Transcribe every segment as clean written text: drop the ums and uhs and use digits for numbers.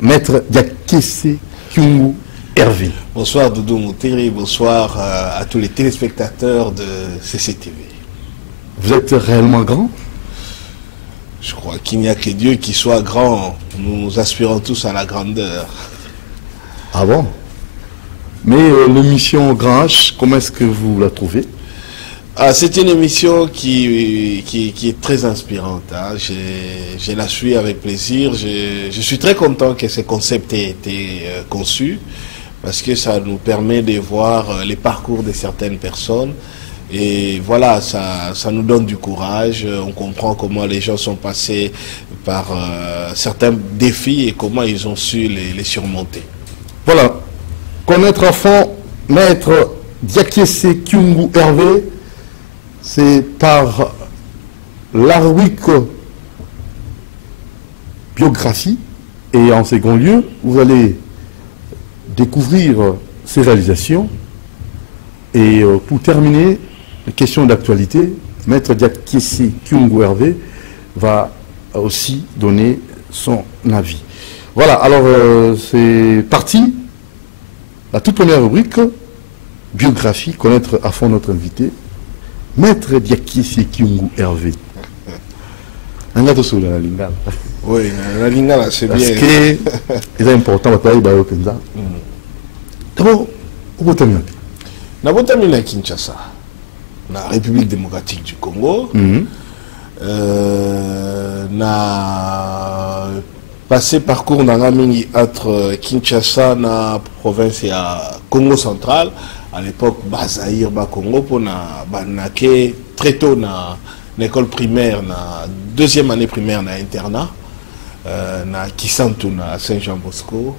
Maître Diakese Kyungu Hervé. Bonsoir Doudou Mouteri, bonsoir à tous les téléspectateurs de CCTV. Vous êtes réellement grand? Je crois qu'il n'y a que Dieu qui soit grand. Nous aspirons tous à la grandeur. Ah bon? Mais l'émission Grand H, comment est-ce que vous la trouvez? C'est une émission qui est très inspirante. Hein. Je la suis avec plaisir. Je suis très content que ce concept ait été conçu parce que ça nous permet de voir les parcours de certaines personnes. Et voilà, ça nous donne du courage. On comprend comment les gens sont passés par certains défis et comment ils ont su les surmonter. Voilà. Connaître à fond Maître Diakese Kyungu Hervé, c'est par la rubrique biographie. Et en second lieu, vous allez découvrir ses réalisations. Et pour terminer, les questions d'actualité, Maître Diakese Kyungu Hervé va aussi donner son avis. Voilà, alors c'est parti. La toute première rubrique, biographie, connaître à fond notre invité, Maître Diakese Kyungu Hervé. Un gâteau sur la lingala. Oui, la lingala, c'est bien. Parce que c'est important, on va parler de ça. D'abord, où est-ce que tu es à Kinshasa, la République démocratique du Congo. Na passé parcours entre Kinshasa na province à Congo central. À l'époque, Bazaïr, Congo, pour naqué très tôt na l'école primaire, na deuxième année primaire na internat, na Kisantu na Saint-Jean-Bosco.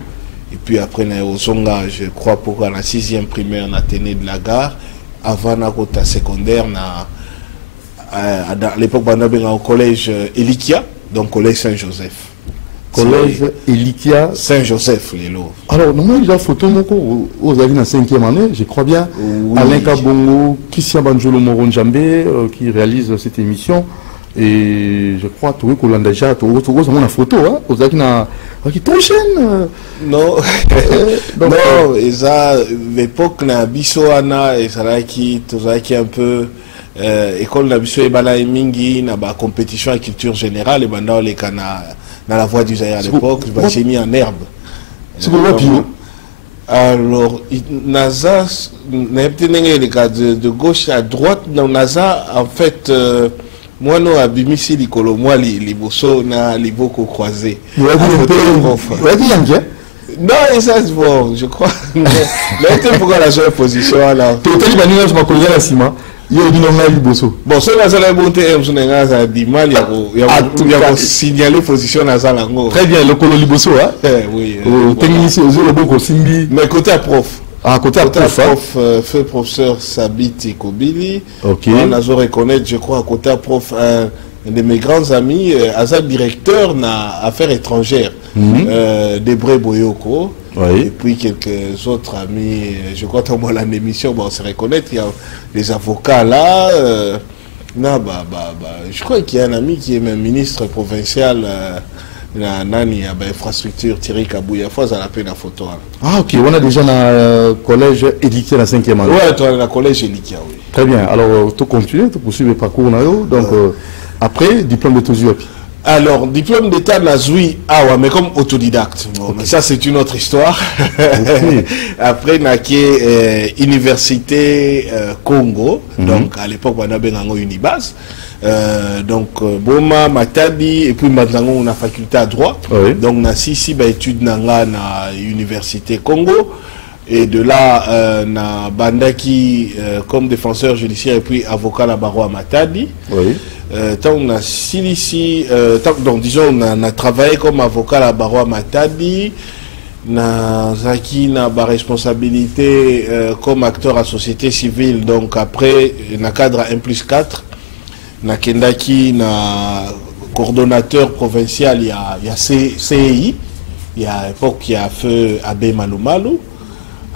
Et puis après na Ozonga, je crois pour la sixième primaire na Téné de la Gare. Avant na kota secondaire à l'époque au collège Elikia, donc collège Saint-Joseph. Collège Elikia Saint-Joseph, les lots. Alors, nous, il y a photo aux avis dans la 5e année, je crois bien. Oui. Alain Kabongo, Christian Banjolo Moronjambé, qui réalise cette émission. Et je crois que tu as déjà une photo, hein, aux avis qui trop chaîne. Non, non, et ça, l'époque, na Bissoana, et ça là qui un peu. École na Bisso et Bala et Mingi, na ba compétition à culture générale, et maintenant les canards. Dans la voie du Zaïre à l'époque, j'ai mis en herbe. C'est pour moi, alors, NASA, de gauche à droite, dans NASA, en fait, moi, non, à Bimissi, Licolo, moi, les bossos, les bocaux croisés. Non, et ça, c'est bon, je crois. Là, c'est pourquoi la seule position, là. Tu es ma collègue à Sima. Il y a une bosso. Bon, ce que la bonté, il y a signalé position à Zalango. Très bien, le colon liboso, hein? Oui. Technicien, le bon Simbi. Mais côté à prof. Ah, côté à prof. Feu professeur Sabit Kobili. Ok. On a reconnaître, je crois, à côté à prof, un de mes grands amis, Azad directeur na affaires étrangères, Debré Boyoko. Oui. Et puis quelques autres amis, je crois que dans l'émission, on se reconnaître, il y a les avocats là. Je crois qu'il y a un ami qui est même ministre provincial Nani, infrastructure, Thierry Kabouya, faut à la peine la photo. Ah ok, on a déjà le collège Elikia la 5e année. Oui, tu as le collège Elikia, oui. Très bien, alors tu continues, tu poursuis le parcours. Donc après, diplôme de Tozuapi. Alors, diplôme d'état Nazoui, mais comme autodidacte. Bon, mais ça, c'est une autre histoire. Okay. Après, naqué université Congo. Donc, à l'époque, on avait une Unibase. Donc, Boma, Matadi, et puis maintenant, on a faculté à droit. Oui. Donc, on a ici études na université Congo. Et de là, na Bandaki comme défenseur judiciaire et puis avocat à la barreau à Matadi. Oui. Tant on a ici, donc disons on a travaillé comme avocat à la barreau à Matadi, na zaki na ba responsabilité comme acteur à société civile. Donc après na cadre 1+4, na kendaki na coordonnateur provincial il y a CEI, il y a à l'époque il y a feu Abbé Malumalu.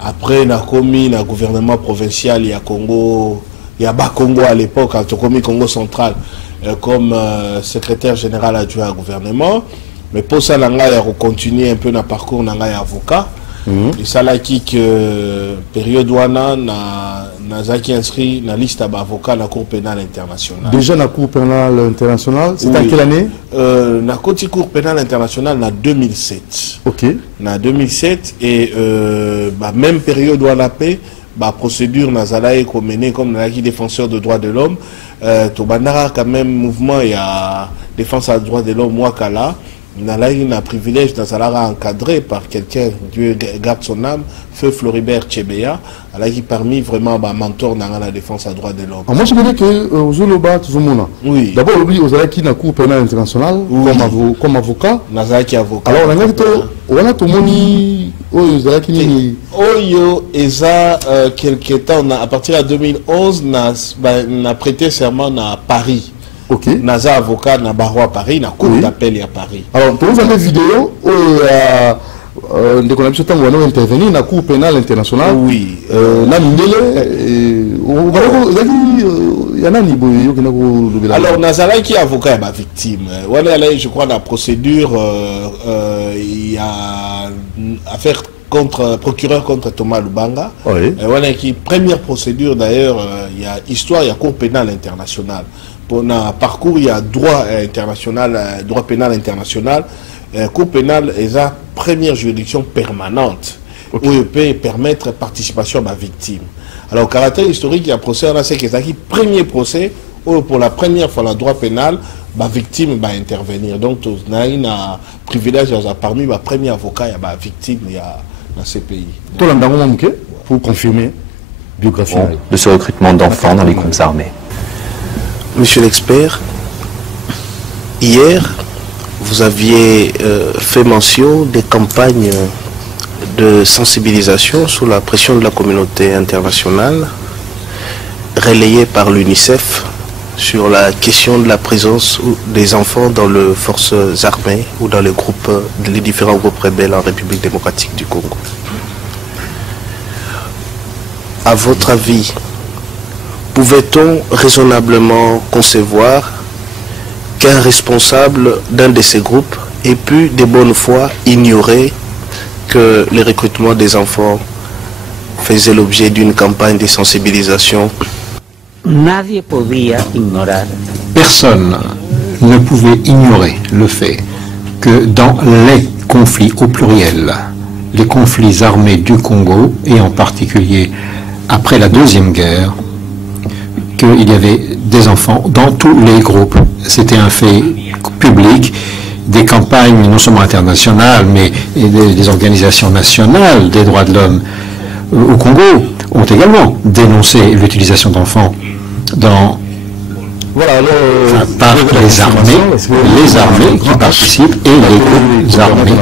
Après na commis na gouvernement provincial il y a Congo. Il y a Bas-Congo à l'époque, Congo central, comme secrétaire général adjoint au gouvernement. mais pour ça nanga ya continuer un peu na parcours nanga ya avocat. Et ça là qui que période wana na zaki inscrit na liste d'avocats na Cour pénale internationale. Déjà na Cour pénale internationale, c'est en quelle année? Na Côte Cour pénale internationale na 2007. OK. Na 2007 et même période wana paix procédure nazalaï menée comme qui défenseur de droits de l'homme to bandara quand même mouvement il y a défense des droits de l'homme wakala n'a privilège nazala encadré par quelqu'un, Dieu garde son âme, feu Floribert Tchebeya, qui parmi vraiment mentor dans la défense des droits de l'homme. Moi je dirais que Zoloba Tuzumuna. Oui. D'abord lui aux qui na Cour pénale internationale comme avocat. Nazaki avocat. Alors on a tout moni Ozalaki ni Oyo eza quelque temps à partir de 2011 n'a prêté serment à Paris. OK. Naza avocat na barreau à Paris, na cour d'appel à Paris. Alors pour vous avez une vidéo de qu'on a pu intervenir na Cour pénale internationale. Oui. Na mindele alors Nazala qui est avocat est victime. Voilà je crois la procédure il y a affaire contre procureur contre Thomas Lubanga. Oui. Voilà qui première procédure d'ailleurs il y a histoire il y a Cour pénale internationale. Pour un parcours il y a droit international droit pénal international. Cour pénale est la première juridiction permanente où il peut permettre participation à ma victime. Alors, caractère historique, il y a un procès, c'est que c'est le premier procès où pour la première fois le droit pénal, ma victime va intervenir. Donc, on a un privilège parmi les premiers avocats, il y a ma victime dans ces pays. Pour confirmer biographie de ce recrutement d'enfants dans les groupes armés. Monsieur l'expert, hier, vous aviez fait mention des campagnes de sensibilisation sous la pression de la communauté internationale, relayées par l'UNICEF sur la question de la présence des enfants dans les forces armées ou dans les différents groupes rebelles en République démocratique du Congo. À votre avis, pouvait-on raisonnablement concevoir qu'un responsable d'un de ces groupes ait pu de bonne foi ignorer que le recrutement des enfants faisait l'objet d'une campagne de sensibilisation? Personne ne pouvait ignorer le fait que dans les conflits au pluriel, les conflits armés du Congo, et en particulier après la Deuxième Guerre, qu'il y avait des enfants dans tous les groupes. C'était un fait public. Des campagnes non seulement internationales, mais des organisations nationales des droits de l'homme au Congo ont également dénoncé l'utilisation d'enfants par les armées qui participent et les groupes armés.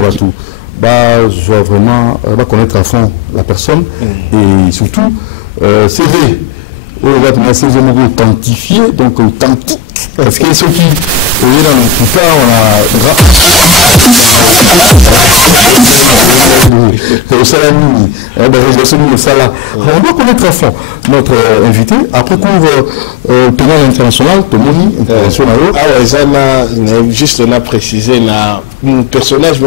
Je dois vraiment connaître à fond la personne et surtout CV. On va authentifié, donc authentique. Parce que ceux qui, dans le plupart, on doit connaître à fond notre invité. Après couvre pénal international, Tomoni international. Juste on a précisé un personnage,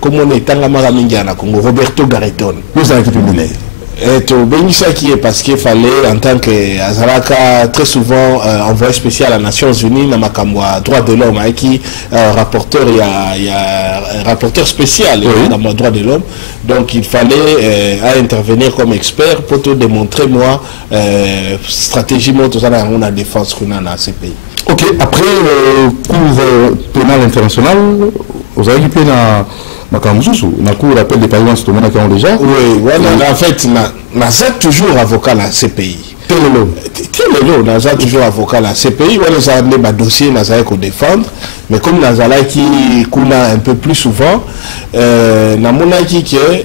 comme on est en Congo, Roberto Garreton. Nous avons équipé Et ça qui est parce qu'il fallait en tant que Azalaka très souvent envoyé spécial à Nations Unies dans ma droit de l'homme qui rapporteur il y a un rapporteur spécial dans mon droit de l'homme, donc il fallait intervenir comme expert pour te démontrer moi stratégie moi tout ça dans la défense qu'on a dans ces pays. OK, après cour pénal international vous avez équipé na cour d'appel des parlements tout le monde a déjà. Oui, en fait n'a toujours avocat dans ces pays. Quel n'a toujours avocat dans ces pays. On a des dossiers n'a qu'on défendre, mais comme Nazala qui coule un peu plus souvent, namonaki que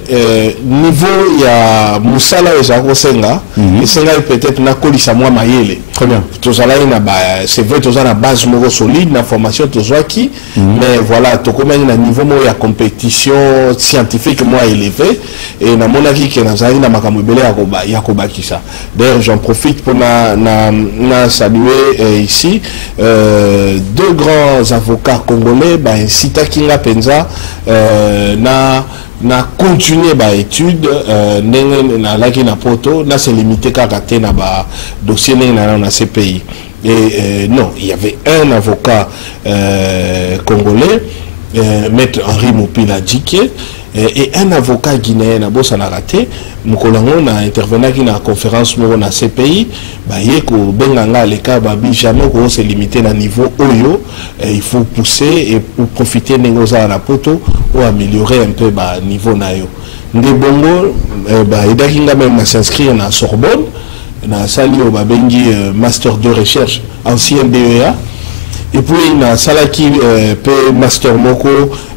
niveau ya musala ezako senga et senga peut-être na kolisa moi mayele. Très bien. Tozala na ba c'est vrai tozala na base moko solide na formation tozwaki mais voilà tokomani na niveau mo ya compétition scientifique moi élevé et namonaki que nazali na makambo ebele ya kobakisa. D'ailleurs j'en profite pour na saluer ici deux grands avocats congolais incitaki nga penza na continuer ba étude na laki na poto na se limiter kaka te na ba dossier na CPI et non il y avait un avocat congolais maître Henri Mopila Djike et un avocat guinéen na bossa na raté mukolango na intervenaki na conférence mo na CPI ba yeko benganga le cas ba bi jamais ko se limiter na niveau oyo il faut pousser et pour profiter nengoza na poto ou améliorer un peu ba niveau na yo nde bongo ba idaki nga même na s'inscrire na Sorbonne na sali o ba bengi master de recherche ancien DEA. Et puis, na salaki master moko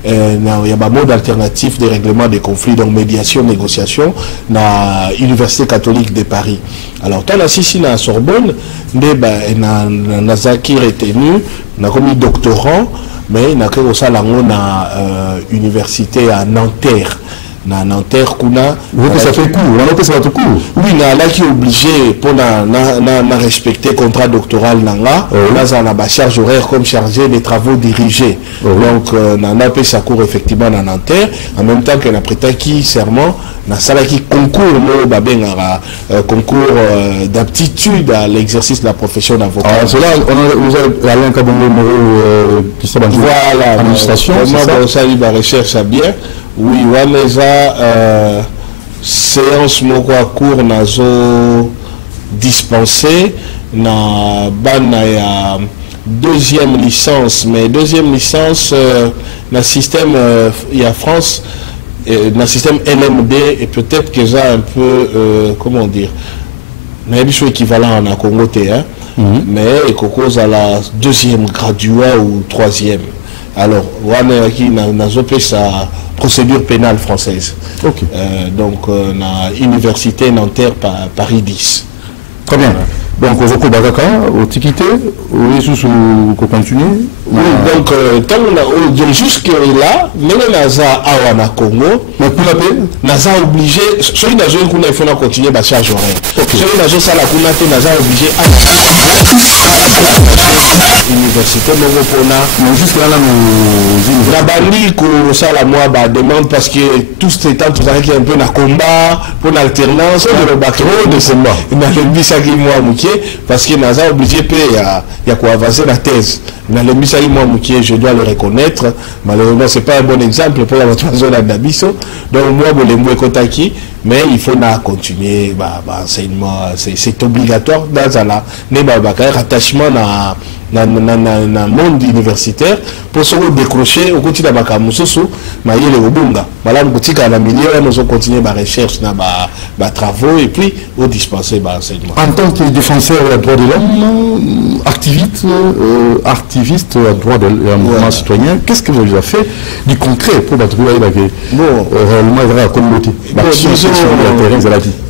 na yaba mode alternatif de règlement des conflits, donc médiation, négociation, na Université catholique de Paris. Alors, tant la sisi na Sorbonne, na zaki retenu, na commis doctorant, mais na que ça lango na université à Nanterre. Na Nanterre kuna ça fait court, on ça fait court. Oui, na là qui est obligé pour na respecter contrat doctoral nanga, là na ba charge horaire comme chargé des travaux dirigés. Donc na paie sa cours effectivement na Nanterre en même temps que na prétaki serment na sala qui concours no ba benga concours d'aptitude à l'exercice de la profession d'avocat. Alors cela vous avez Alain Kabongo qui s'appelle voilà l'administration, c'est ça il va recherche bien. Oui, Waneza séance moko à cours nazo dispensé na bana ya deuxième licence mais deuxième licence na système il y a France na système LMD et peut-être que ça un peu comment dire na biso équivalent en Congo hein mais cause à la deuxième graduat ou troisième. Alors wana qui nazo pe sa procédure pénale française. Okay. Donc na université Nanterre Paris 10. Très bien. Donc au Zoko Bagaka, au Tikité, au Yesus au continuer. Oui, donc tant on a jusque là, même naza awana Congo, mais pour la paix, naza obligé, celui nazo il faut continuer ba charge horaire. Celui nazo sala kuna te naza obligé à université mongo pona, mais jusque là nous la bandi ko sala moi ba demande parce que tout ce temps tout ça qui est un peu na combat pour l'alternance de le bateau de combat. Na le bisa qui moi parce que naza obligé il y a quoi avancer la thèse. Dans le Missaï Moukié, je dois le reconnaître. Malheureusement, ce n'est pas un bon exemple pour la zone d'Abisso. Donc, moi, je vais Kotaki, mais il faut continuer l'enseignement. C'est obligatoire dans un attachement dans le monde universitaire pour se décrocher au quotidien de la Moussou, mais il est au Bunga. Madame Boutique à la milieu, nous allons continuer la recherche, les travaux et puis au dispenser l'enseignement. En tant que défenseur des droits de l'homme, activiste à droit de l'homme citoyen, qu'est-ce que vous avez fait du concret pour la trouver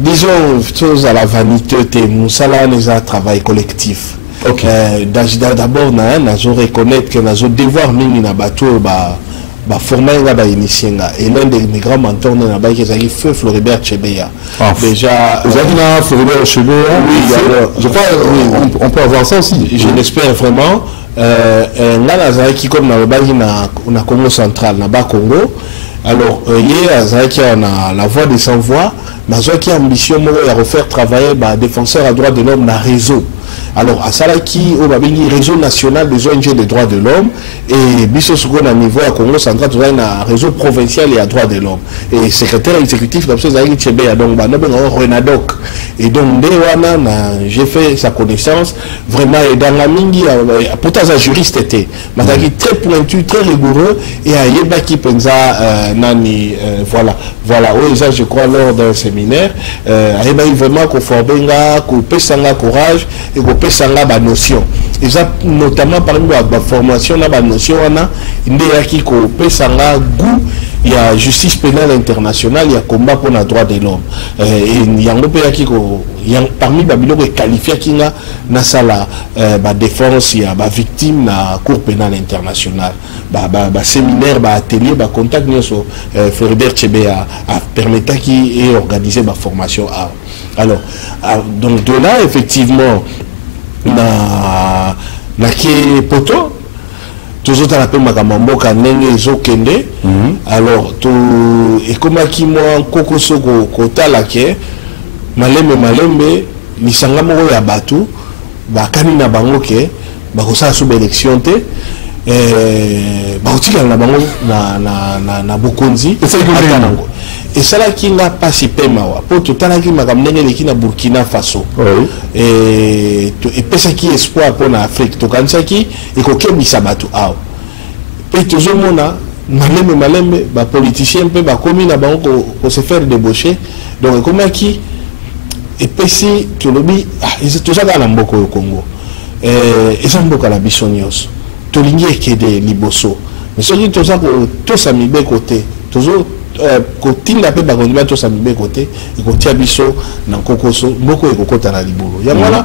disons, chose à la vanité, Moussala les a travail collectif. Okay. D'abord, nous reconnaître que nous devoir mini na bateau former et l'un des grands mentors de la feu Floribert Chebeya. Déjà, vous avez Floribert Chebeya. Oui, alors, je crois on peut avoir ça aussi. Je l'espère vraiment. Là, qui comme on a Congo central, na Congo. Alors, on a la voix des sans voix. Nous avons ambition de refaire travailler les défenseurs à droits de l'homme dans le réseau. Alors, à Salaki, on a un réseau national des ONG des droits de l'homme et Bisso Souko à niveau à Congo central, on a un réseau provincial et à droits de l'homme. Et secrétaire exécutif, donc Renadoc. Et donc, j'ai fait sa connaissance vraiment et dans la mingi, pourtant, un juriste était, mais très pointu, très rigoureux et à Yebaki Penza Nani, voilà, oui, ça je crois lors d'un séminaire, Yebaki vraiment qu'on forbenga, qu'on pèsanga courage et qu'on pèsanga ba notion. Et ça, notamment parmi la formation, la notion, on a une qui qu'on pèsanga goût il y a justice pénale internationale, il y a combat pour les droits de l'homme. Et il y a un peu parmi les biloko qualifiés qui na sala défense, il y a victime na cour pénale internationale. Séminaire, atelier, contact sur Floribert Tchébé a permettre qui ait organisé ma formation. Alors, donc de là, effectivement, na qui poto toujours à la peine makamamboka nenge ezokende. Alors et comme qui moi kokosoko kota la ke malembe lisanga moko ya batu bakani na bango ke bakosa sous élection te bakotika na bango na bokonzi et ça là qui n'a pas si peu mawa pour tout à l'heure qui m'a ramené les qui na Burkina Faso et pesa qui espoir pour l'Afrique to kanisa qui et koke bisabatu ao et toujours mona malembe ba politicien peu ba commis na bango ko se faire débaucher donc comment qui et pesi to lobi ils tout ça dans la mboko au Congo et ça mboka la bisonios to lingi ekede liboso mais ce qui tout ça tout ça mi be côté toujours kotinda pe bakondiba to sa mibe côté et kotia biso na kokoso mboko ekokota na libolo ya mwana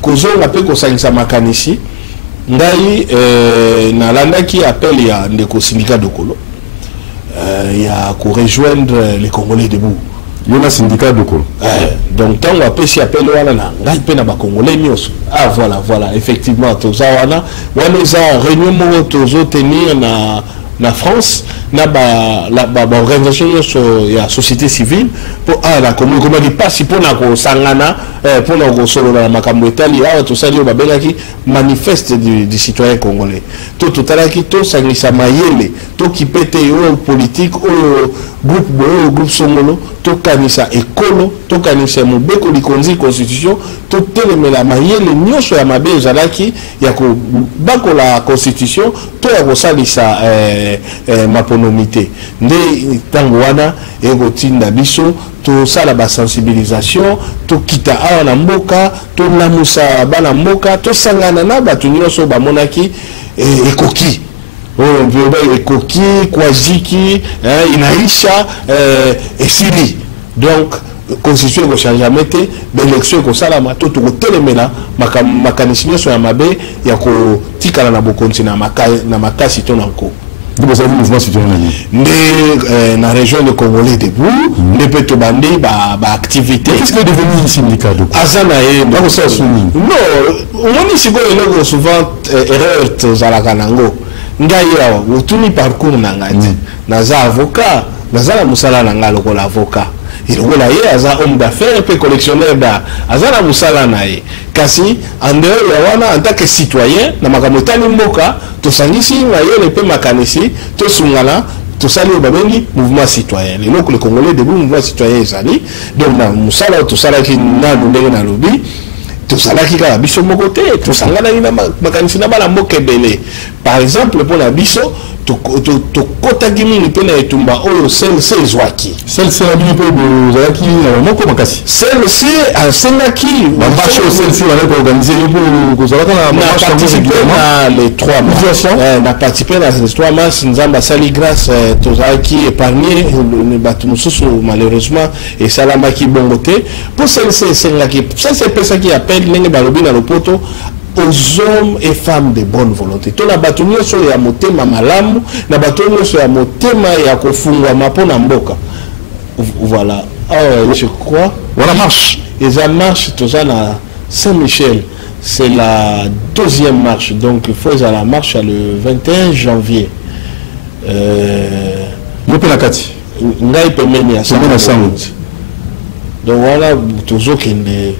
kozonga pe kosangisa makanisi ngai na landa qui appelle ya ndeko syndicat de Kolo ya ko rejoindre les Congolais debout yona syndicat de Kolo donc tant on appelle si appelle wana na ngai pe na ba Congolais nyos voilà effectivement to za wana za réunion mo tozo tenir na France na organisation sur la société civile pour la commune comment dit pas si pour na ko sangana pour na ko solo na makambo etali tout ça yo babela ki manifeste du citoyen congolais tout à qui tout sangisa mayele tout qui pète au politique au groupe songolo tout kanisa ekolo tout kanisa mobeko likonzi constitution tout telemela mayele nyosho ya mabe ezalaki ya ko bako la constitution tout ya ko salisa maponomité nde tango wana ekotinda biso to sala ba sensibilisation to kita awa na mboka to lamusa bana mboka to sangana na batu nyonso bamonaki ekoki ekoki kwaziki inaisha esili donc constitution ko change amete l'élection ko sala mato to telemela makanisi nyonso ya mabe ya ko tikala na bokonzi na makasi to nanko. Vous avez mouvement citoyen dans la région de Congolais debout, les petits bandits, activité. Qu'est-ce qui est devenu un syndicat de Azanae, non, on est souvent erreur à la Kanango. Ngaïa, ou tout ni parcours nangati. Naza avocat, naza la musala nangalo ko l'avocat. Il roule ailleurs, homme d'affaires, puis collectionneur d'art. Azana musala nae. Kasi, en dehors, en tant que citoyen, na makamotani mboka, to sangisi, maye, pe makanisi, to sungala, to sali obabengi, mouvement citoyen. Les locaux, les Congolais, debout, mouvement citoyen, sali. Donc, na musala, to sala ki na lundenge na lobi, to sala ki ka biso mokote, to sangala na makanisi na bala mboke belé. Par exemple, pour la biso, to kota gimi pe na etumba oyo sel zwaki sel la bini pe de zaki na moko makasi sel asenaki ba marche sel wana ko organiser pour ko na les 3 mois na participer dans les 3 mois nzamba sali grâce to zaki épargné ne batu mususu malheureusement et salama ki bongote pour sel senaki c'est personne qui appelle nenge balobi na lopoto aux hommes et femmes de bonne volonté. Tout la bâtonnière sur ya motema malamu, la bâtonnière sur ya motema ya kofungwa mapona mboka. Voilà. Je crois. Voilà marche. Et ça marche tout ça à Saint-Michel. C'est la 2e marche. Donc il faut à la marche le 21 janvier. Nakati. Ngai pemeni à Saint-Michel. Donc voilà toujours qu'il est.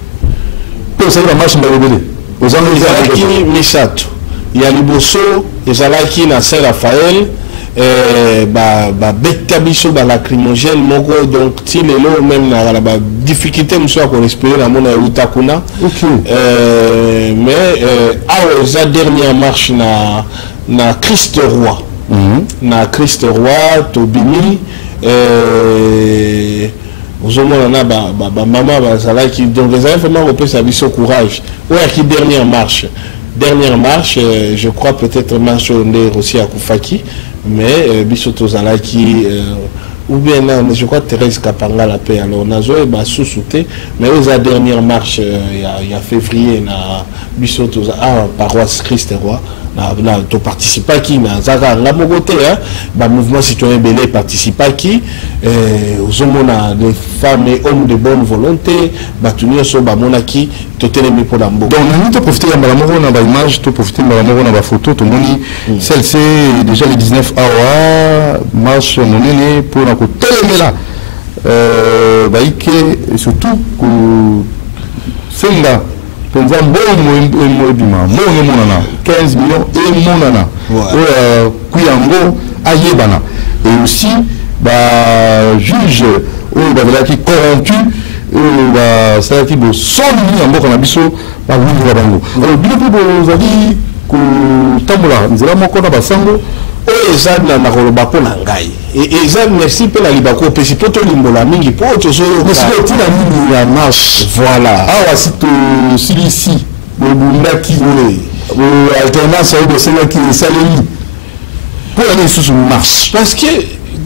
Pour ça la marche mbabele. Ezalaki misato ya liboso ezalaki na Saint-Raphaël beta biso lacrymogène moko donc ti lelo même na ba difficulté mosu ya korespirer na mona euta kuna mais awa eza dernière marche na Christ Roi na Christ Roi tobimi ozomona na maman bazalaki donc les enfants vraiment repensent à biso courage ouais qui dernière marche je crois peut-être marche aussi à Koufaki mais bisoto zalaki ou bien je crois Thérèse Kapanga la paix alors nazo et ba sous-souté mais aux dernière marche il y a février na bisoto paroisse Christ Roi na to participa qui na zaka ngamo côté ba mouvement citoyen belé participa qui aux hommes des femmes et hommes de bonne volonté ba tunir so ba monaki to telemi pour lambo donc nous te profiter de la moro na ba image to profiter de la moro na ba photo to moni celle c'est déjà le 19 awa marche monene pour na ko telemela ba ike et surtout ko senga penza mbongo ebima mbongo monana 15 millions et monana kuyango ayebana et aussi ba juge ou ba qui corrompu ba ça qui bo 100 millions mboka na biso ba winga bango alors bino pe bozali ko tambola nzela moko na basango eza na makoloba mpo na ngai eza merci mpe na libako opesi mpo tolimbola mingi mpo tozoyotina nini ya marche voilà awa si tosilisi bobundaki alternance oyo bosenaki esaleli mpo yana lisusu marche parce que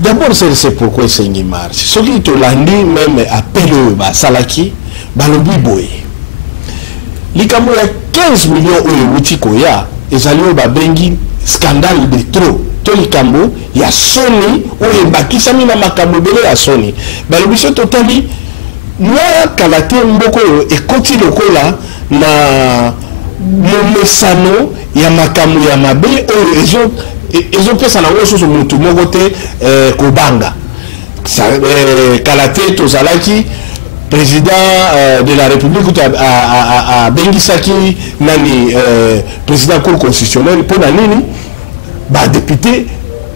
d'abord c'est pourquoi esengi marche soki tolandi même appel oyo basalaki balobi boye likambo ya 15 millions oyo euti koya ezali oyo babengi scandale de trop to likambo ya soni oyo ebakisami na makambo ebele ya soni balobi so totali mwa kala te mboko oyo ekoti lokola na momesano ya makambo ya mabe oyo ezopesa nango susu mutu moko te kobanga kala te tozalaki président de la République a bengisaki nani président cour constitutionnel pour la nini ba député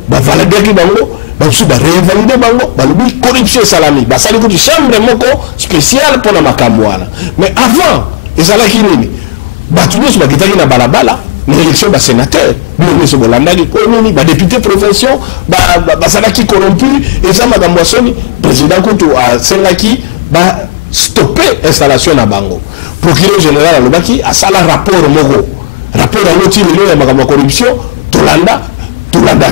ba validaki bango ba su ba révalider bango ba lobi corruption salami ba sali ko di chambre moko spécial pour la makambo wana mais avant ezalaki nini ba tunyos ba kitaki na balabala na élection ba sénateur bino so bolandaki ko nini ba député provinciaux ba salaki corrompu eza makambo soni président ko to a sengaki ba stopper installation na bango procureur général alobaki asala rapport moko rapport à l'autre milieu ya makambo corruption tolanda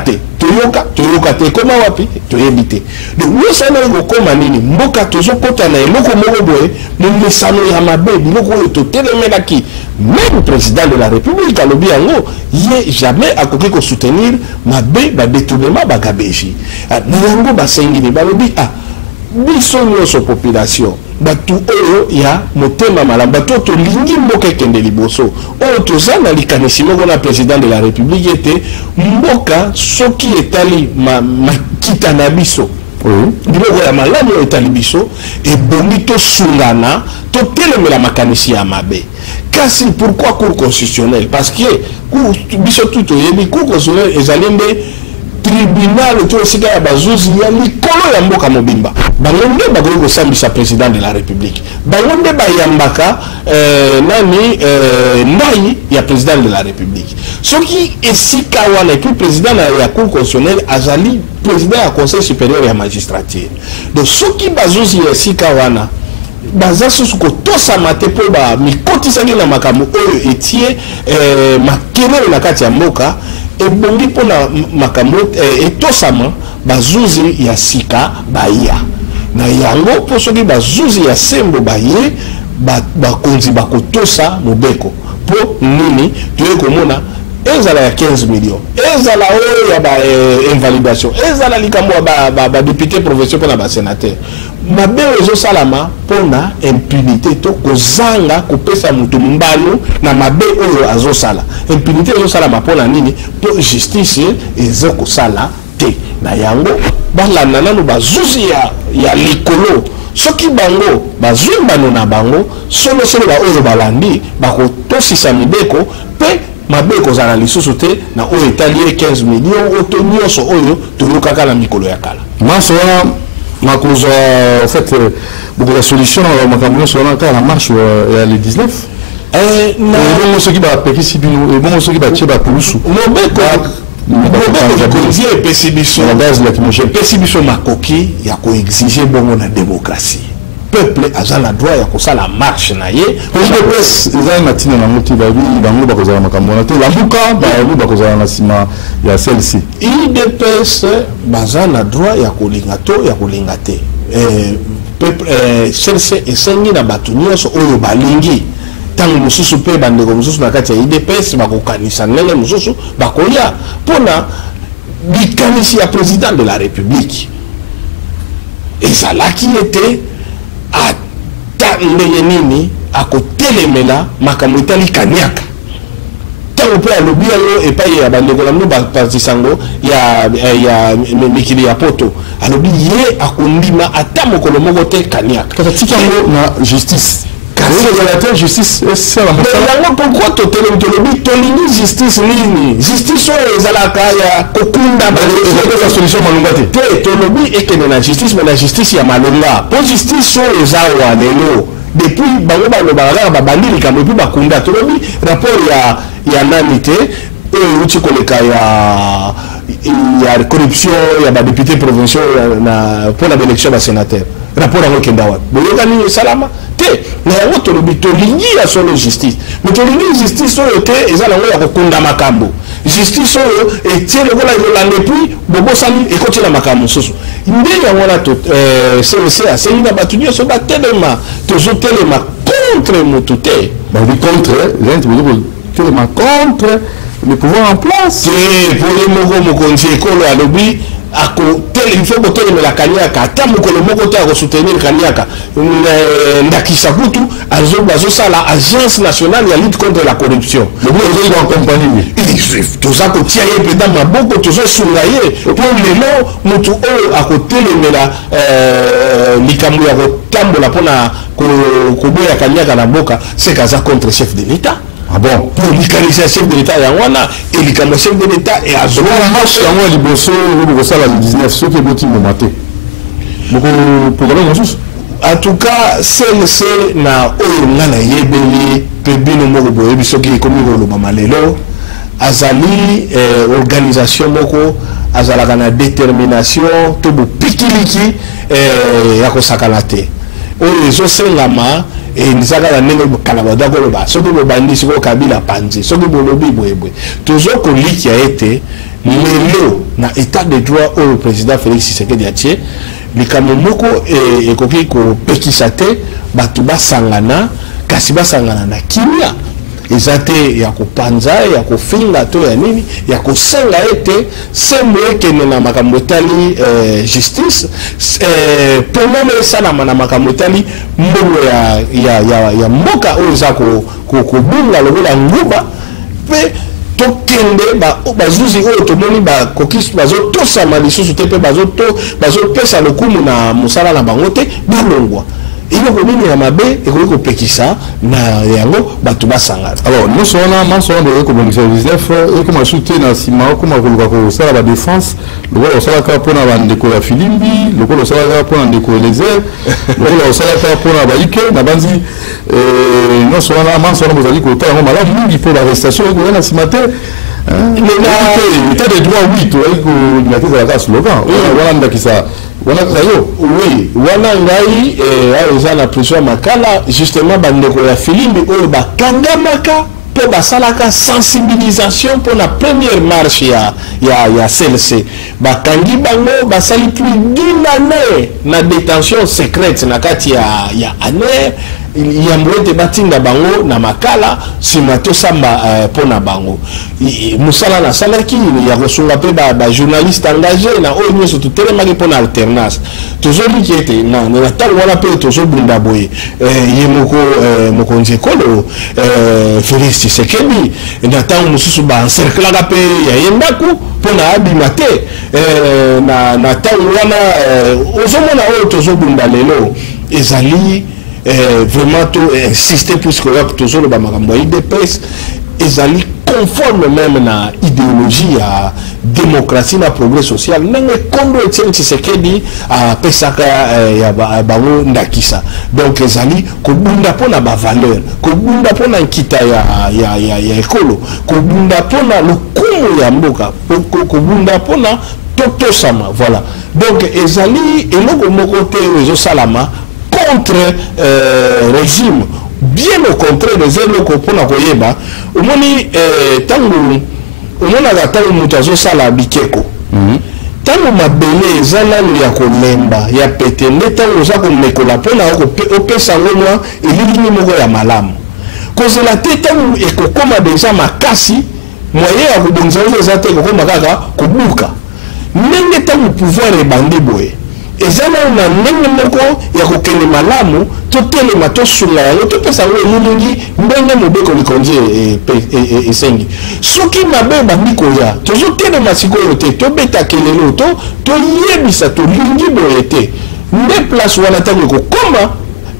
te toyoka te koma wapi toyebite donc nous sana ko koma nini mboka tozokota na eloko moko boye momesano ya mabe biloko oyo totelemelaki même président de la république alobi yango ye jamais akoki ko soutenir mabe ba détournement ba gabeji na yango basengi ni balobi biso nyonso population batu oyo ya motema malamu bato tolingi mboka ekende liboso oyo toza na likanisi moko na président de la république ete mboka soki etali makita na biso biloko ya malamu oyo etali biso ebongi tosungana totelemela makanisi ya mabe kasi pourquoi cour constitutionnelle parce que biso tout oyebi cour constitutionnelle ezali nde tribunal to sika ya bazuzi ya likolo ya mboka mobimba bangonde bakoki kosambisa président de la république bangonde bayambaka nani ndai ya président de la république soki esika wana epuis président ya cour constitutionnelle azali président ya conseil supérieur ya magistrature donc soki bazuzi ya esika wana baza susu kotosama te mpo bamikotisaki na makambo oyo etie makelele na kati ya mboka ebongi mpona makambo etosama bazuzi ya sika baya na yango mpo soki bazuzi ya sembo baye bakonzi bakotosa mobeko mpo nini toye komona ezala ya 15 millions ezala oyo ya invalidation ezala likambo ya badéputé provinciaux mpona basénateur mabe ezosalama mpona impunité to kozanga kopesa moto mbano na mabe oyo azosala impunité ezosalama mpona nini mpo justice ezokosala te na yango balanda nano bazuzi ya likolo soki bango bazwi mbano na bango solo baoyo balandi bakotosisa mibeko mpe mabe ekozala lisusu te na oyo etali 15 millions oyo to nyonso oyo tolukaka na mikolo ya kala maso wana makozwa en fait beaucoup de solution na makambo nyonso wana kaka na marche ya le 19 ebongo soki bapekisi bino ebongo soki batie bakulusu mobeko epesi biso makoki ya koexige bongo na démocratie peuple a la droit ya ko la marche na ye UDPS ezali na tina na moti babi bango bakozala makambo na te lamuka bango bakozala na sima ya celle-ci. UDPS baza na droit ya kolinga to ya kolinga te peuple celle-ci esengi na bato nyonso oyo balingi tango mususu pe bandeko mususu na kati ya UDPS bakokanisa ndenge mususu bakoya mpona bikanisi ya président de la République ezalaki ete ata ndenge nini akotelemela makambo etali kaniaka tango mpe alobi yango epai ya bandeko na mino bapartisango ya mikili ya poto alobi ye akondima ata mokolo moko te kaniaka kaka tika yango na justice la justice c'est la mosala. Pourquoi tolobi tolingi justice nini justice oyo ezalaka ya kokunda la solution malonga te tolobi ekende na justice mais la justice ya malonga po justice oyo ezawa lelo depuis bango balobaka kaka babandi likambo epuis bakunda tolobi rapport ya nani te oyo euti koleka ya corruption ya badéputé provinciaux pour la élection ya sénateur rapport yango ekenda wapi boyoka nini esalama te na yango tolobi tolingi ya solo justice mais tolingi justice oyo te eza nango ya kokunda makambo justice oyo etie lokola elolanda epuis bobosani ekotiela makambo mosusu ndenge yango wana CNC asengi na bato nyonso batelema tozotelema contre motu te babi contre contre le pouvoir en place pour les moko mokonzi ekolo alobi il faut que la kaniaka ata mokolo moko te akosoutenir kaniaka ndakisa kutu azosala agence nationale ya lutte contre la corruption toza kotia ye mpenza maboko tozosunga ye po lelo motu oyo akotelemela likambo ya kotambola mpona koboya kaniaka na mboka seka aza contre chef de l'état. Ah bon? Pour l'égaliser chef de l'État, il y a et le chef de l'État et à ce marche à moi, Liboso, le 19, ceux qui ont voté le matin. En tout cas, c'est na oyongana yebeli pebino moko boye bisoki komi ko lobama lelo azali organisation moko azalaka na détermination to bo pikiliki ya kosakana te oyo ezosengama nizaka na ndenge kalabada koloba soki bobandi siko kabila panzi soki bolobi boyeboye tozokolikia ete lelo na état de droit oyo président Félix Tshisekedi atie likambo moko ekoki kopekisa te bato basangana kasi basangana na kimia eza te ya kopanza ya kofinga to ya nini ya kosenga ete sembo ekende na makambo etali justice pomome esalama na makambo etali mbongo ya mboka oyo eza kobunga lokola nguba mpe tokende bazuzi oyo tomoni bazotosama lisusu te mpe bazopesa lokumu na mosala na bango te balongwa iloko nini ya mabe ekoki kopekisa na yango bato basangana. Alors nous sommes là de communication 19 et comme ajouté na sima comme akoluka ko sala ba défense le sala ka pona ba ndeko ya Filimbi le sala ka pona ndeko Elezer le sala ka pona ba ike na banzi nous sommes là bozali ko tala mala mingi pour l'arrestation ko na sima te l'état de droit oui to ko na te za slogan wala ndakisa oui, wana ngai eza na prison makala justement bandeko ya Filimbi oyo bakangamaka pe basalaka sensibilisation pour la première marche ya CLC bakangi bango basali plus d'une année na détention secrète na kati ya année yambo ete batinda bango na makala sima tosamba pona bango musala na salaki ya kosunga pe ba journaliste engagé na oyo nyonso totelemaki pona alternance tozoliki ete na ntango wana pe tozobunda boye ye mokonzi ekolo Félix Tshisekedi na ntango mosusu baencerclaka pe ya ye ndako mpona abima te na ntango wana ozomona oyo tozobunda lelo ezali vraiment tout insister plus que toujours le bamakambo IDPS ezali conforme même na idéologie à démocratie na progrès social nenge kondo Etienne Tshisekedi a pesaka ya bango ndakisa donc ezali kobunda pona ba valeur kobunda pona nkita ya ekolo kobunda pona lokumu ya mboka kobunda pona totosama voilà donc ezali eloko moko te ezo salama contre régime. Bien au contraire, les élèves pour la koyeba, au moins tangu au moins la tangu mutazo sala bikeko. Tangu mabele zalalo ya kolemba ya petende tangu za komekola pona opesa ngomwa elili moko ya malamu. Cause la tête tangu ekokoma déjà makasi moyen ya kudonza za te kokoma kaka kubuka. Ndenge tangu pouvoir ebandi boye. Ezana una ndenge moko ya kokende malamu to telema to sunga yango to pesa ngo elili ndenge mobeko likonzi esengi. Soki mabe bandiko ya tozo telema sikoyo te to beta kelelo to yebisa to lingi boye te. Nde place wana tango kokoma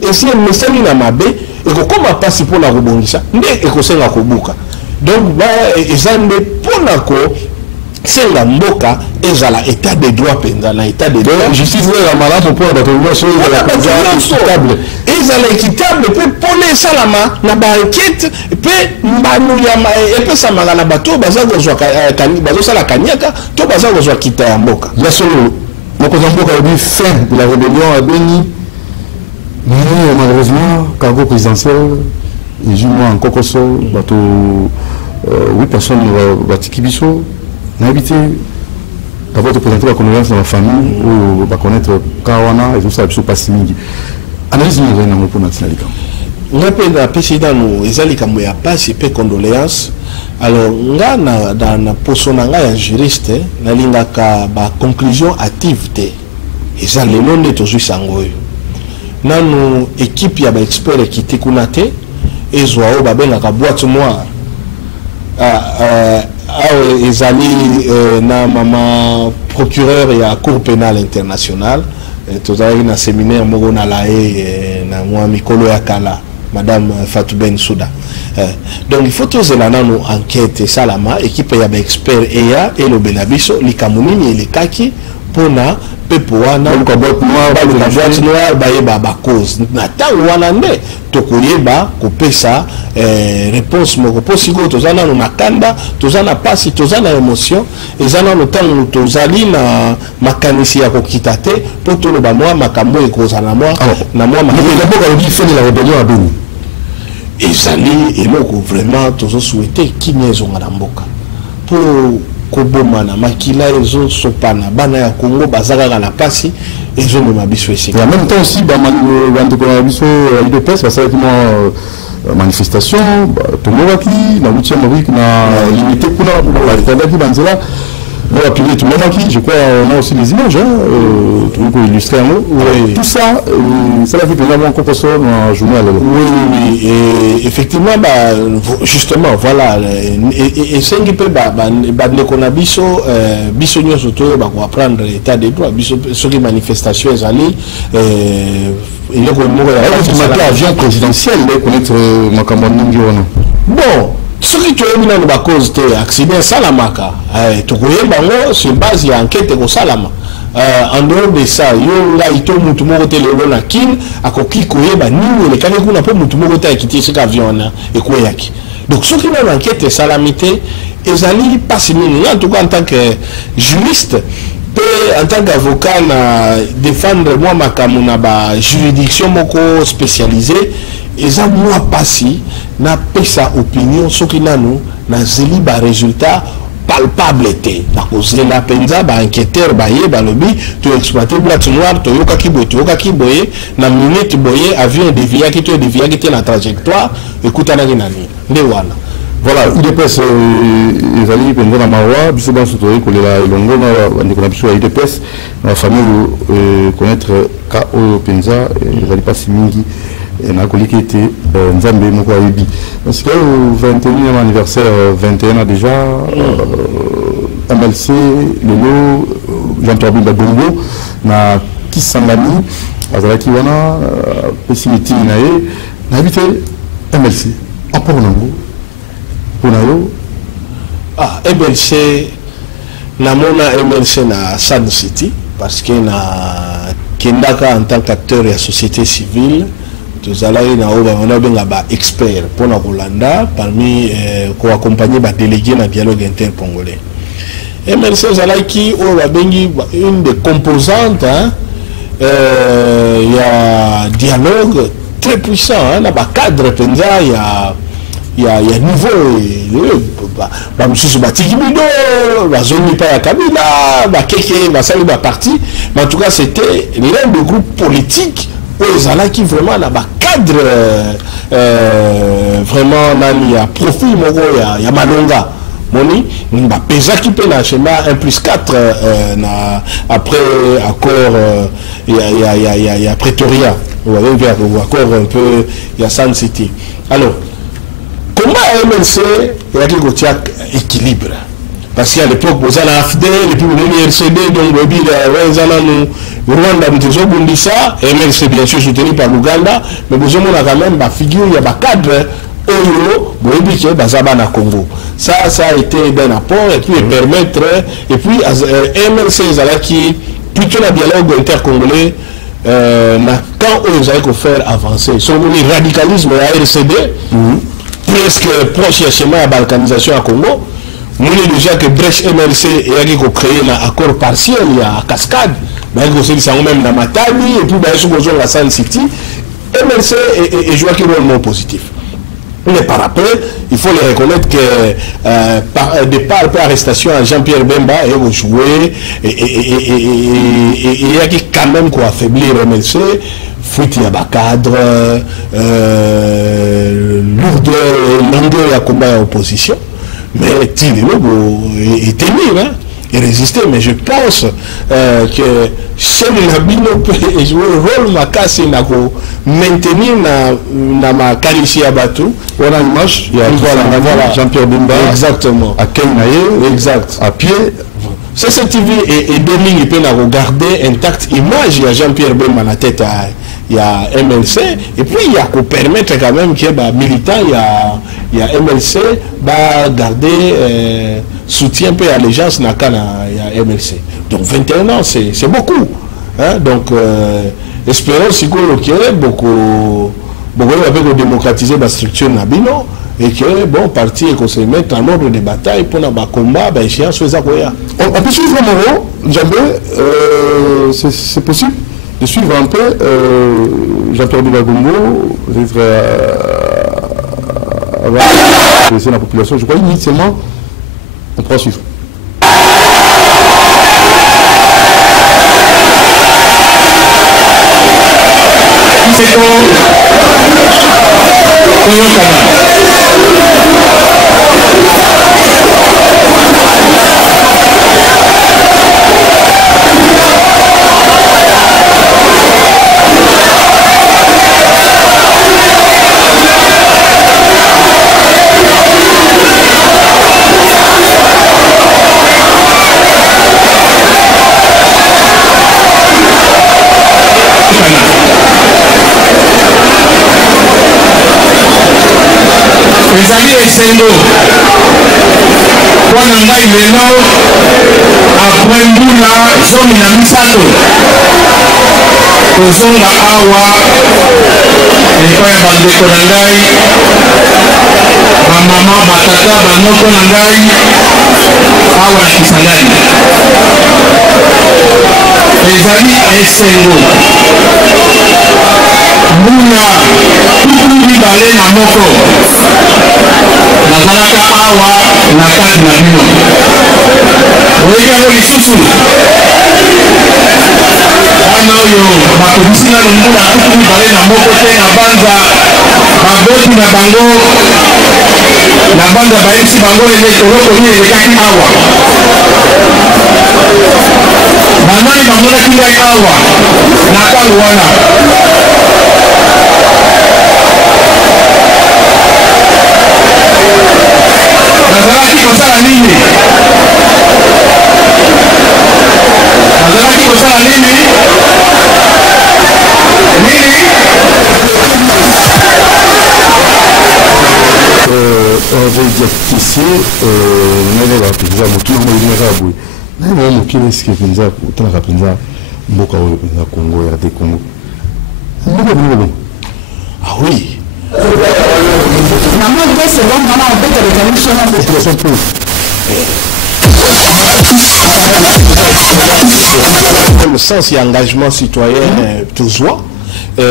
esi mesali na mabe ekokoma pasi pona kobongisa nde ekosenga kobuka. Donc ba ezambe pona ko senga mboka ezala état de droit penza na état de droit justice la malade pour la équitable ezala équitable pe pole salama na ba enquête pe mbanu ya pe samala na bato baza kozwa bazo sala kanyaka to baza kozwa kita ya mboka ya solo moko za mboka a fin de la rébellion a béni mais malheureusement cargo présidentiel et jument en kokoso bato 8 personnes batiki biso n'a habité d'abord de présenter la condoléance dans la famille ou va connaître Kawana et tout ça sur Passimigi. Analyse nous donne pour national camp. On appelle la président nous ezali kamwe ya passe pe condoléance. Alors nga na posonanga ya juriste na lingaka ba conclusion activité ezali londe tozui sangoyo. Nanu équipe ya ba expert qui tekunate ezwa o ba benga boîte noire. Ezali na mama procureur ya cour pénale internationale tozali na séminaire moko na lae na mwa mikolo ya kala madame Fatou Bensouda. Donc il faut tozela nanu enquête salama équipe ya ba expert eya elobela biso likamunini elekaki pona pepo wana ko boîte noire bayeba ba cause na tango wana nde tokoyeba kopesa réponse moko posiko tozana no makanda tozana pasi tozana émotion ezana no tango tozali na makanisi ya kokita te po toloba mwa makambo ekozana mwa na mwa makambo ko fait la rébellion à Beni ezali eloko vraiment tozo souhaiter kinezo na mboka po koboma na makila ezo sopana bana ya Congo bazaka na pasi ezo me mabiso esi. En même temps aussi bande ko mabiso IDPS parce que moi manifestation tomobaki na mutia mobiki na limité kuna ba qui banzela on va publier tout le monde qui je crois on a aussi les images pour illustrer tout ça ça l'a fait pendant mon cours en journal. Oui et effectivement justement voilà et c'est qui peut ne kona biso biso nyoso to ba ko apprendre état de droit biso sur les manifestations ezali il est comme un avion présidentiel de connaître makambo ngi wana bon ce qui tu as mis dans la cause de accident salamaka tu connais bango sur base ya enquête ko salama en dehors de ça yo là ito mutu moko te le na kin akoki koyeba nini le kane kuna po mutu moko ta kiti ce avion na ekoyaki donc ce qui est dans enquête salamité ezali pas simili en tout cas en tant que juriste en tant qu'avocat na défendre moi makamu na ba juridiction moko spécialisée eza moi pasi na pesa opinion soki nanu na zeli ba résultat palpable te na kozela penza ba enquêteur ba ye ba lobi to exploiter boîte noire to yoka kiboye na minute boye avion dévié qui te na trajectoire écoute na nani nde wana voilà IDPS ezali penza na mawa biso ba sotori kolela elongo na ndeko na biso ya IDPS na famille connaître ka o penza ezali pas mingi na koliki ete nzambe moko ayebi parce que au 21e anniversaire 21 déjà MLC lelo Jean-Pierre Bongo na kisangani azalaki wana pesi meeting na ye na habité MLC apport nango pona yo MLC na mona MLC na Sun City parce que na kendaka en tant qu'acteur de la société civile tous allés na oba on a bien ba expert pour na Rolanda parmi ko accompagner ba délégué na dialogue intercongolais MLC Zalaki o ba bengi une des composantes il y a un dialogue très puissant. Dans le cadre, il y a niveau. Mais en tout cas, c'était l'un des groupes politiques où ils qui vraiment dans le cadre, vraiment, il y a profil, il y a Malonga. Moni, il pesa qui peut dans schéma 1+4 après accord, il y a Pretoria, ou accord un peu, il y a Sun City. Alors, comment MLC il y a quelque chose d'équilibre? Parce qu'à l'époque, vous avez l'AFDEL, et puis vous avez RCD, donc vous avez Rwanda, vous avez Bundisa, MLC bien sûr soutenu par l'Ouganda, mais vous avez quand même la figure, il y a un cadre. Congo. Ça a été d'un apport et puis permettre et puis MLC qui plutôt le dialogue intercongolais quand ils allaient faire avancer son radicalisme à RCD presque proche du chemin à balkanisation à Congo. Nous avons déjà que brèche MLC et créé un accord partiel il y a cascade mais ils ont même dans Matadi et puis ils ont la Sun City. MLC est joué un rôle positif. Mais par après, il faut le reconnaître que par arrestation à Jean-Pierre Bemba, il a joué et il y a quand même quoi affaiblir MLC, foutu à cadre, lourdeur, longueur à combat à opposition, mais Tilino est tenu, hein, et résister. Mais je pense que seul Nabino peut jouer le rôle de maintenir ma qualifiée à Batou. On a l'image, il y a voilà. Jean-Pierre Bemba. Exactement. À Kenaye. Exact. À pied. CCTV et Denis, il peut regarder intacte image. Il y a Jean-Pierre Bemba à la tête, il y a MLC. Et puis il y a qu'on permettre quand même qu'il y ait militants, il y a MLC, garder soutien peu allégeance dans il y a MLC. Donc 21 ans, c'est beaucoup. Hein? Donc espérons que beaucoup de démocratiser la structure Nabino et que bon parti et qu'on se mette en ordre de bataille pour un combat, échéance sur ça. On peut suivre Moro, Djambé, c'est possible de suivre un peu Jean-Pierre Bemba-Gombo, avec la population, je crois initialement, on pourra suivre. ezali esengo mpona ngai lelo apres mbula 13 kozonga awa epai ya bandeko na ngai bamama batata banoko na ngai awa na Kisangani ezali esengo mbula mibale na moko nazalaka awa na kati na bino oyekango lisusu wana oyo bakomisina lombula mibale na moko te na banza baboti na bango na banza bayebisi bango eloko nini elekaki awa banani bamonaki ngai awa na ntango wana nazalaki kosala nini on va dire qu'ici on va penza motu mo na mo kile ski penza utana penza mboka o penza Congo ya de Congo ah oui maman c'est bon maman on peut te retenir sur notre le sens et engagement citoyen tous voix. Mais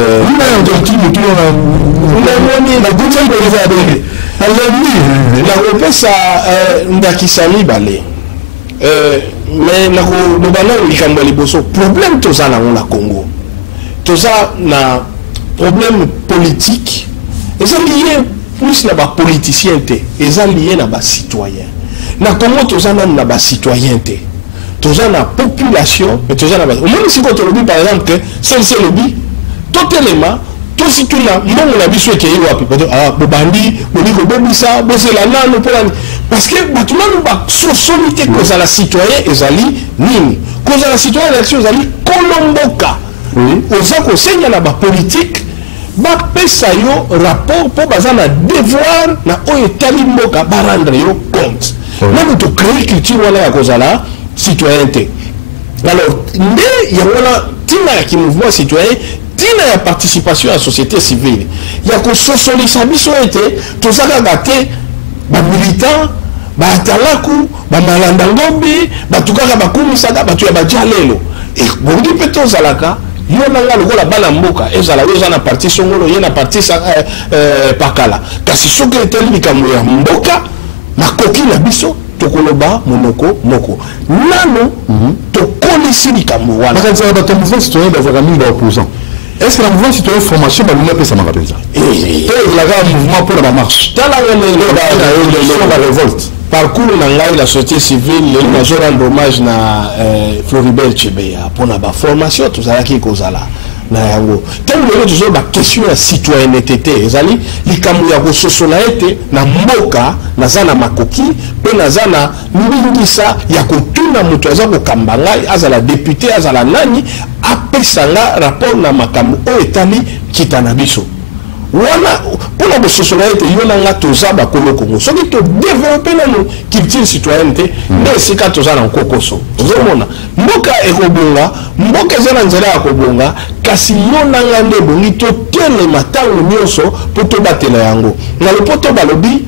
problème tous ça na Congo. Tout ça na problème politique. Et ça lié plus na ba politicien et ça lié na ba citoyen. Na Congo tout ça na ba citoyenneté. Tout ça na population, mais tout ça na ba. Au moins si quand on dit par exemple que c'est le lobby totalement tout si tout là non on a vu ce qui est wapi ah bobandi boni ko bobisa bosela nano pour parce que batuma nous ba solité cause à la citoyen ezali nini cause à la citoyen élection ezali kolomboka oui oza ko senya na ba politique ba pesa yo rapport pour bazana devoir na oyetali mboka barandre yo compte na muto créer culture wala ya cause à la citoyenneté alors ndé ya wala tina ya ki mouvement citoyen tina ya participation à la société civile il y a que socialisa biso été tout ça gâté ba militant ba talaku ba malanda ngombi ba tukaka ba kumisaka ba tuya ba jalelo et bongi peto zalaka yo nanga lokola bana mboka ezala yo za na parti songolo ye na parti sa pakala kasi soki eteli likambo ya mboka na koki na biso tokoloba monoko moko nano tokolisi likambo wana makanza ba mouvement citoyen bazaka mingi ba opposant. Est-ce que la mouvement citoyen formation va nous ça m'a rappelé ça? Et la mouvement pour la marche. Dans la révolte. Parcours dans la société civile, les gens rendent hommage à Floribert Chebeya pour la formation, tout ça qui est cause là. Tant que toujours la question de la citoyenneté, ezali likambo ya socialité na mboka na zana makoki pe na zana mbingisa ya kotuna mutu aza ko kambanga azala député azala nani apesanga rapport na makambo o etali kitana biso wana pour la socialité yona nga toza ba kolo Congo soki to développer na culture citoyenneté mais c'est quand toza na kokoso ozomona mboka ekobonga mboka ezana nzela ya kobonga kasi yona nga nde bongi to tele matango nyonso pour to batela yango na le poto balobi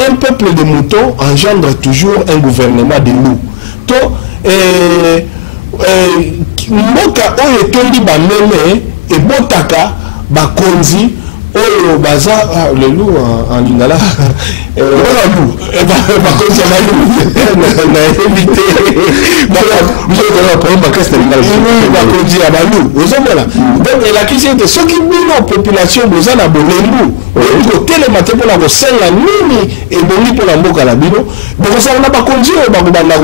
un peuple de moutons engendre toujours un gouvernement de loups to mboka oyo tondi ba meme e botaka ba konzi oh baza le loup en lingala loup ba konzi na loup na évité donc la question est ce qui nous population besoin na bolendu ko tele maté pour la kosenga nini et boni pour la mboka la bino donc ça na ba konzi ba ko banda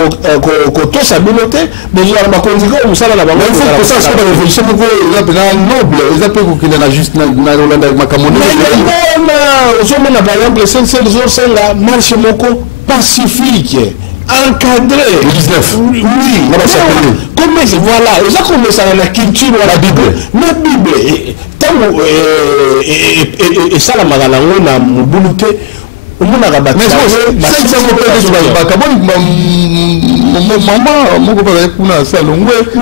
ko to sa binote besoin na ba konzi ko musala na ba il faut que ça soit la révolution pour les noble ils appellent qu'il y a juste na Hollande makamoni na par exemple c'est jours c'est la marche moko pacifique encadré le 19 oui comment c'est voilà ça comme ça la culture la Bible tant et ça la magana na mubuluke umuna ka battu mais c'est ça qu'on peut pas kaboni maman mon copain kuna salongwe on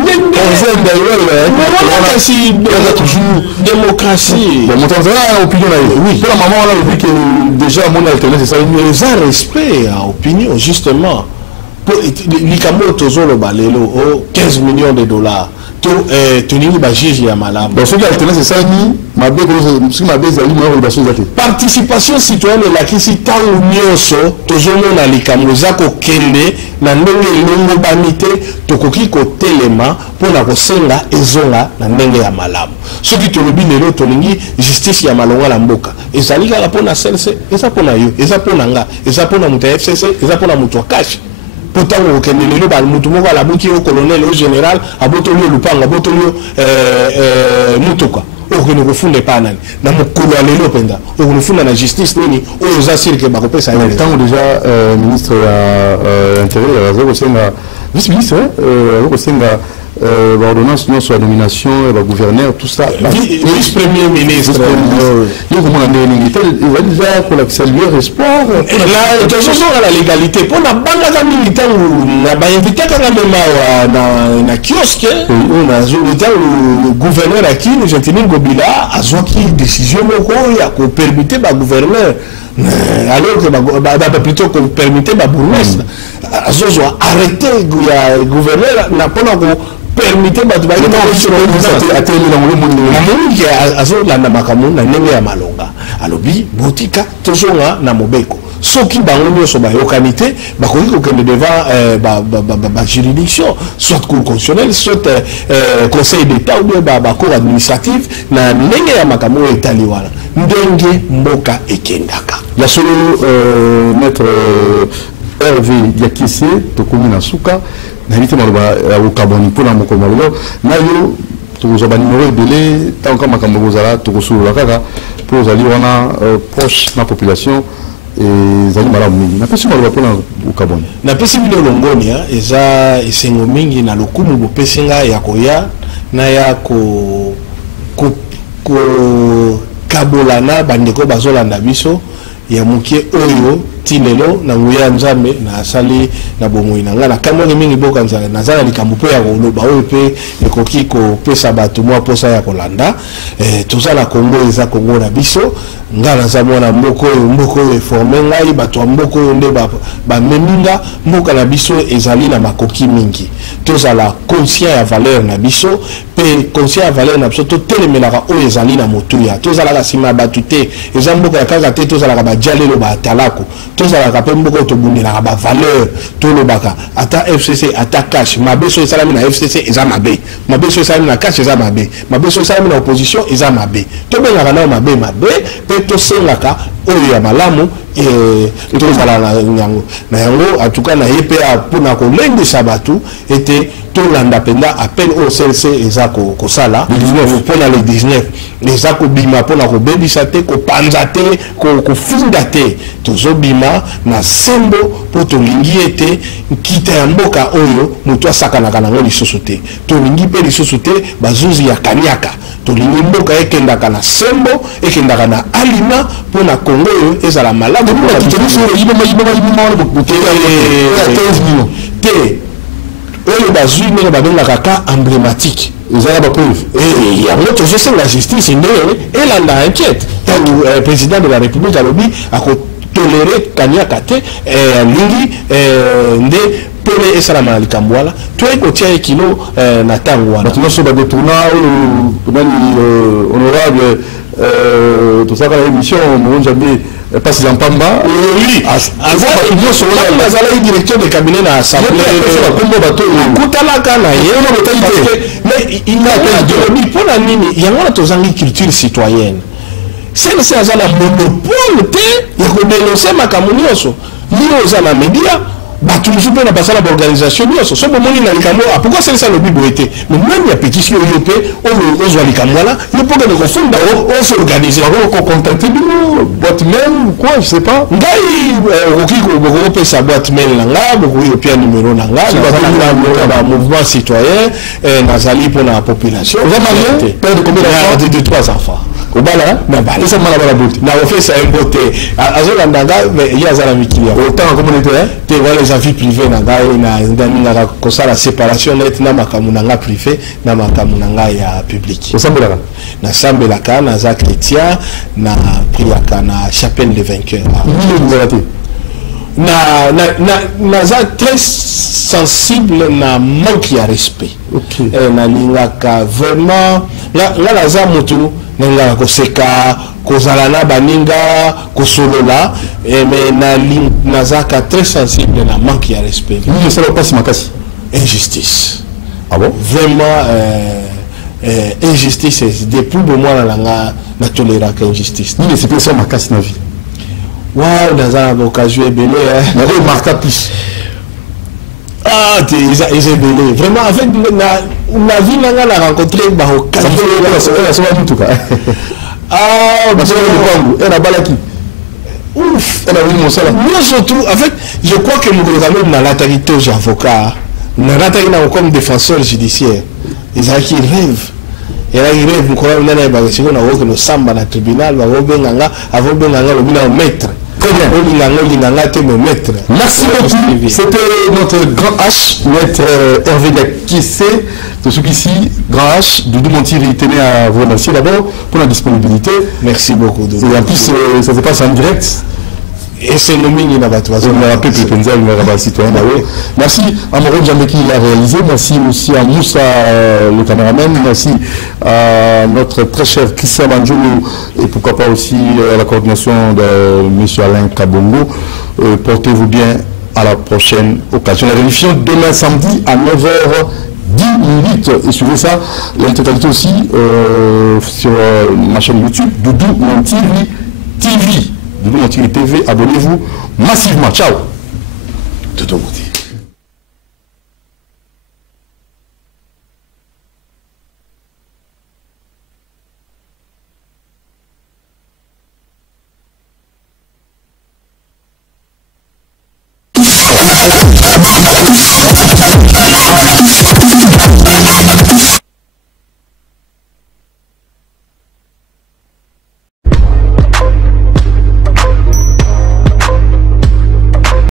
d'ailleurs si toujours démocratie mon temps ça opinion là oui pour la maman on a dit que déjà mon alternative c'est ça il respect à opinion justement likambo tozolo balelo 15 millions de dollars to tenir ba juge ya malamu donc ce qui alternance c'est ça ni mabe ko ce mabe zali mo ba chose ate participation citoyenne la kisi tango nyonso tozomo na likambo za ko kende na ndenge longo banité tokoki ko telema pona ko senga ezonga na ndenge ya malamu soki tolobi lelo tolingi justice ya malonga la mboka ezali kala pona CNC eza pona yo eza pona nga eza pona muta FCC eza pona mutu cash pourtant au Kenya ba mutu moko la buki au colonel au général abotolio lupanga abotolio mutuka okene kofunde panani na mukulu alelo penda okufunda na justice nini oyo za sirke ba kopesa ya tango déjà ministre ya intérieur azoko senga vice ministre azoko senga l'ordonnance non sur la nomination le gouverneur tout ça vice premier ministre il faut qu'on il va déjà pour la saluer espoir là de toute façon la légalité pour la banga militant na ba invité kanga mema na kiosque on a le gouverneur aki le gentleman Gobila a zaki décision moko ya ko permettre ba gouverneur alors que plutôt que permettre ma bourgmestre arrêter le gouverneur n'a pas permettre bato ba azolanda makambo na ndenge ya malonga alobi botika tozonga na mobeko soki bango nyonso bayokani te bakoki kokende devant ba juridiction soit cour constitutionnelle soit conseil d'état ou bien ba cour administrative na ndenge ya makambo etali wana ndenge mboka ekendaka ya solo maître Hervé Diakise tokomi na suka na vite maloba au Gabon pour na mokoma lelo nayo tozo ba numéro ebele tanka makambo kozala tokosula kaka pour zali wana proche na population et zali malamu mingi na pesi maloba pona au Gabon na pesi bino longoni eza esengo mingi na lokumu bopesenga ya koya na ya ko kabolana bandeko bazolanda biso ya mukie oyo tilelo na nguya nzambe na asali na bomoi na ngana kamwe mingi boka nzala nazala likambo pe ya koloba oyo pe ekoki ko pesa bato mwa posa ya kolanda tozala Kongo eza Kongo na biso ngana za mwana mboko oyo formé ngai bato mboko oyo nde ba meminga mboka na biso ezali na makoki mingi tozala conscient ya valeur na biso pe conscient ya valeur na biso to telemelaka oyo ezali na motuya tozala ka sima batu te eza mboka ya kaka te tozala ka bajalelo ba talako tozala ka pe mboka to bundela ba valeur to lobaka ata FCC ata cash mabeso esalami na FCC eza mabe mabeso esalami na cash eza mabe mabeso esalami na opposition eza mabe to benga na mabe pe to sengaka oyo ya malamu tozala na yango atuka na yepe pona kolendisa batu ete tolanda penda appel au CLC eza kosala pona le 19 eza kobima pona kobebisa te kopanza te kofinda te tozobima na sembo po tolingi ete kita ya mboka oyo moto asakanaka nango lisusu te tolingi pe lisusu te bazuzi ya kaniaka tolingi mboka ekendaka na sembo ekendaka na alima pona Kongo oyo ezala malamu te oyo bazwi ndenge babengaka ka emblématique ezala bapreuve yango tozosenga justice nde elanda enquête tango président de la république alobi akotolere kaniaka te lingi nde pole esalama na likambo wana toyei kotia ekilo na ntango wana bato nyonso badetourna oyo nani honorable tosaka na émission monjambe passe Zampamba oui azala directeur de cabinet na assemblée kutalaka na ye mais il n'a pas dit pour la nini yango na tozangi culture citoyenne c'est azala monopole te ya kodénoncer makambo nyonso liyo ozala média bato mosusu mpe na basala baorganisation nyonso so bomoni na likambo pourquoi selisa lobi boye te mais même ya pétition oyo mpe oyo ozwa likambo wana yo mpokende kofunda osorganize kocontacte bino boîte mail quoi je sais pas ngai okoki kopesa boîte mail na nga bokoki kopia numero na nga na mouvement citoyen nazali mpona population de 3 enfants obala na bala esa mala bala bote na office un bote azolanda nga ya zala mikili autant communauté te wala les avis privés na nga na ndanga kosala séparation net na makamu na nga privé na makamu na nga ya public osambelaka na sambelaka na za chrétien na priaka na chapelle des vainqueurs na za très sensible na manque ya respect na lingaka vraiment la za mutu nenga koseka kozala na baninga kosolola mais nazaka très sensible na manque ya respect ça va pas makasi injustice ah bon vraiment injustice depuis de moi na toléraka injustice ni c'est pas ça makasi na vie waaw nazala occasion belé na remarque plus ah ils ont belé vraiment avec la vie nanga la rencontré ba occasion ça va tout cas ah parce que elle a balaki ouf elle a vu mon salaire moi surtout en fait je crois que nous avons dans l'autorité aux avocats na rataki na comme défenseur judiciaire ils ont qui rêve et là il rêve ko na na ba siko na wo que no samba na tribunal ba wo benganga avant benganga le bina maître. Très bien. Merci beaucoup. C'était notre grand H, notre Hervé Diakise. De ceux qu'ici, grand H, Doudou Montiri tenait à vous remercier d'abord pour la disponibilité. Merci beaucoup. Et en plus, ça se passe en direct. Et c'est nommé Merci à Mauro Djambe qui l'a réalisé. Merci aussi à Moussa, le caméraman. Merci à notre très cher Christian Banjolo et pourquoi pas aussi à la coordination de M. Alain Kabongo. Portez-vous bien, à la prochaine occasion. La réunion demain samedi à 9h10. Et suivez ça, l'intégralité aussi sur ma chaîne YouTube, Doudou Montiri TV. Doudou Montiri TV, abonnez-vous massivement. Ciao. Doudou Montiri.